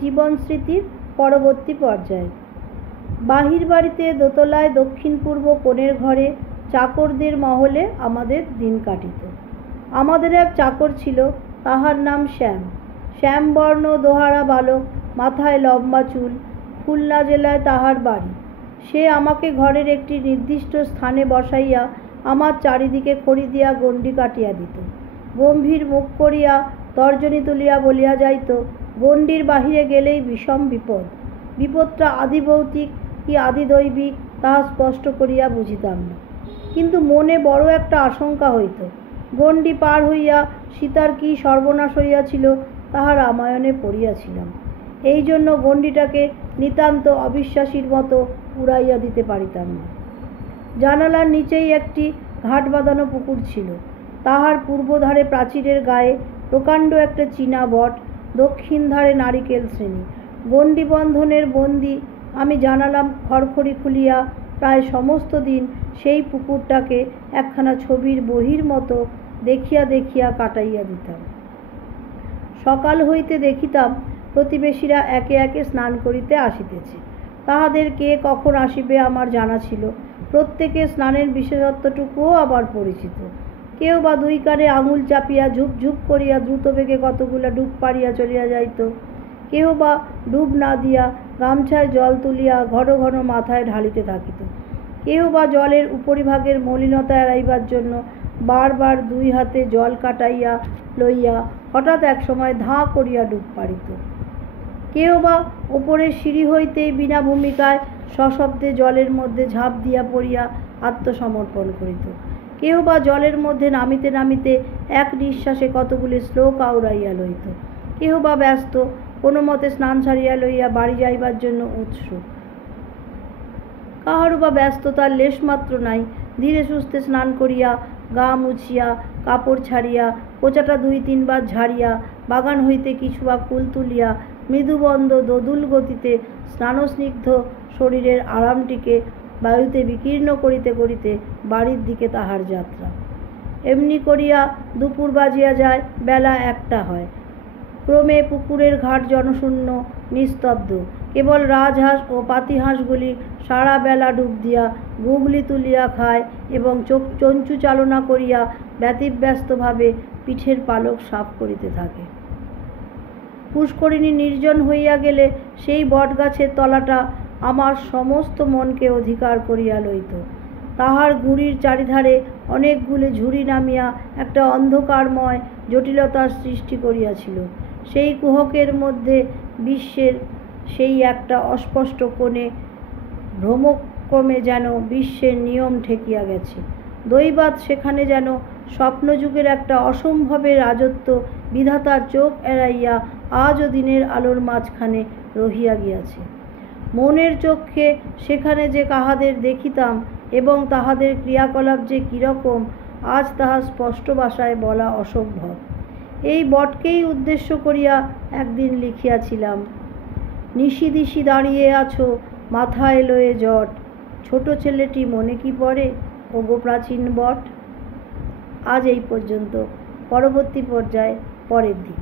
জীবন স্মৃতির পরবর্তী পর্যায়। বাহির বাড়িতে দোতলায় দক্ষিণ পূর্ব কোণের ঘরে চাকরদের মহলে আমাদের দিন কাটিত। আমাদের এক চাকর ছিল, তাহার নাম শ্যাম। শ্যামবর্ণ দোহারা বালক, মাথায় লম্বা চুল, খুলনা জেলায় তাহার বাড়ি। সে আমাকে ঘরের একটি নির্দিষ্ট স্থানে বসাইয়া আমার চারিদিকে খড়ি দিয়া গণ্ডি কাটিয়া দিত। গম্ভীর মুখ করিয়া তর্জনী তুলিয়া বলিয়া যাইত, গণ্ডির বাহিরে গেলেই বিষম বিপদ। বিপদটা আদিভৌতিক কি আদিদৈবিক তাহা স্পষ্ট করিয়া বুঝিতাম না, কিন্তু মনে বড় একটা আশঙ্কা হইত। গণ্ডি পার হইয়া সীতার কি সর্বনাশ হইয়াছিল তাহা রামায়ণে পড়িয়াছিলাম। এই জন্য গণ্ডিটাকে নিতান্ত অবিশ্বাসীর মতো উড়াইয়া দিতে পারিতাম না। জানালার নিচেই একটি ঘাট বাঁধানো পুকুর ছিল। তাহার পূর্বধারে প্রাচীরের গায়ে প্রকাণ্ড একটা চীনা বট, দক্ষিণ ধারে নারিকেল শ্রেণী। গণ্ডি বন্ধনের বন্দি আমি জানালা খড়খড়ি খুলিয়া প্রায় সমস্ত দিন সেই পুকুরটাকে একখানা ছবির বহির মতো দেখিয়া দেখিয়া কাটাইয়া দিতাম। সকাল হইতে দেখিতাম প্রতিবেশীরা একে একে স্নান করিতে আসিতেছে। তাহাদের কে কখন আসিবে আমার জানা ছিল। প্রত্যেকে স্নানের বিশেষত্বটুকুও আমার পরিচিত। কেউ বা দুই কানে আঙুল চাপিয়া ঝুপ ঝুপ করিয়া দ্রুত বেগে কতগুলা ডুব পাড়িয়া চলিয়া যাইত। কেহ বা ডুব না দিয়া গামছায় জল তুলিয়া ঘন ঘন মাথায় ঢালিতে থাকিত। কেহ বা জলের উপরিভাগের মলিনতা এড়াইবার জন্য বারবার দুই হাতে জল কাটাইয়া লইয়া হঠাৎ এক সময় ধাঁ করিয়া ডুব পাড়িত। কেউ বা ওপরের সিঁড়ি হইতেই বিনা ভূমিকায় সশব্দে জলের মধ্যে ঝাঁপ দিয়া পড়িয়া আত্মসমর্পণ করিত। কেউ বা জলের মধ্যে নামিতে নামিতে এক নিঃশ্বাসে কতগুলি শ্লোক আওড়াইয়া লইত। কেহ বা ব্যস্ত, কোনো মতে স্নান সারিয়া লইয়া বাড়ি যাইবার জন্য উৎসুক। কাহারও বা ব্যস্ততার লেশমাত্র নাই। ধীরে সুস্থে স্নান করিয়া, গা মুছিয়া, কাপড় ছাড়িয়া, কোচাটা 2-3 বার ঝাড়িয়া, বাগান হইতে কিছু বা ফুল তুলিয়া মৃদুবন্ধ দোদুল গতিতে স্নানস্নিগ্ধ শরীরের আরামটিকে বায়ুতে বিকীর্ণ করিতে করিতে বাড়ির দিকে তাহার যাত্রা। এমনি করিয়া দুপুর বাজিয়া যায়, বেলা 1টা হয়। ক্রমে পুকুরের ঘাট জনশূন্য, নিস্তব্ধ। কেবল রাজহাঁস ও পাতিহাঁসগুলি সারা বেলা ডুব দিয়া গুগলি তুলিয়া খায় এবং চঞ্চু চালনা করিয়া ব্যতিব্যস্তভাবে পিঠের পালক সাফ করিতে থাকে। পুষ্করিণী নির্জন হইয়া গেলে সেই বটগাছের তলাটা আমার সমস্ত মনকে অধিকার করিয়া লইত। তাহার গুঁড়ির চারিধারে অনেকগুলি ঝুড়ি নামিয়া একটা অন্ধকারময় জটিলতার সৃষ্টি করিয়াছিল। সেই কুহকের মধ্যে বিশ্বের সেই একটা অস্পষ্ট কোণে ভ্রমক্রমে যেন বিশ্বের নিয়ম ঠেকিয়া গেছে। দৈবাৎ সেখানে যেন স্বপ্নযুগের একটা অসম্ভবের রাজত্ব বিধাতার চোখ এড়াইয়া আজও দিনের আলোর মাঝখানে রহিয়া গিয়াছে। মনের চক্ষে সেখানে যে কাহাদের দেখিতাম এবং তাহাদের ক্রিয়াকলাপ যে কীরকম, আজ তাহা স্পষ্ট ভাষায় বলা অসম্ভব। এই বটকেই উদ্দেশ্য করিয়া একদিন লিখিয়াছিলাম, নিশিদিশি দাঁড়িয়ে আছো মাথায় লয়ে জট, ছোট ছেলেটি মনে কি পড়ে ওগো প্রাচীন বট। আজ এই পর্যন্ত। পরবর্তী পর্যায়ে পরের দিন।